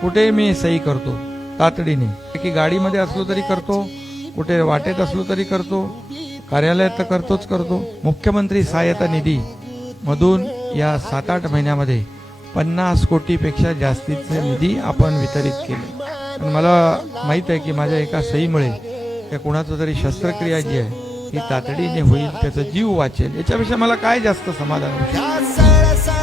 कुठे मी सही करतो तातडीने, की गाडीमध्ये असलो तरी करतो, कुठे वाटेत असलो तरी करतो, कार्यालयात तर करतो. मुख्यमंत्री सहायता निधी मधून या 7-8 महिन्यामध्ये 50 कोटीपेक्षा जास्तीचे निधी आपण वितरित केले. पण मला माहित आहे की माझ्या एका सहीमुळे त्या कुणाचं तरी शस्त्रक्रिया जी आहे ही तातडीने होईल, त्याचा जीव वाचेल. याच्यापेक्षा मला काय जास्त समाधान होईल.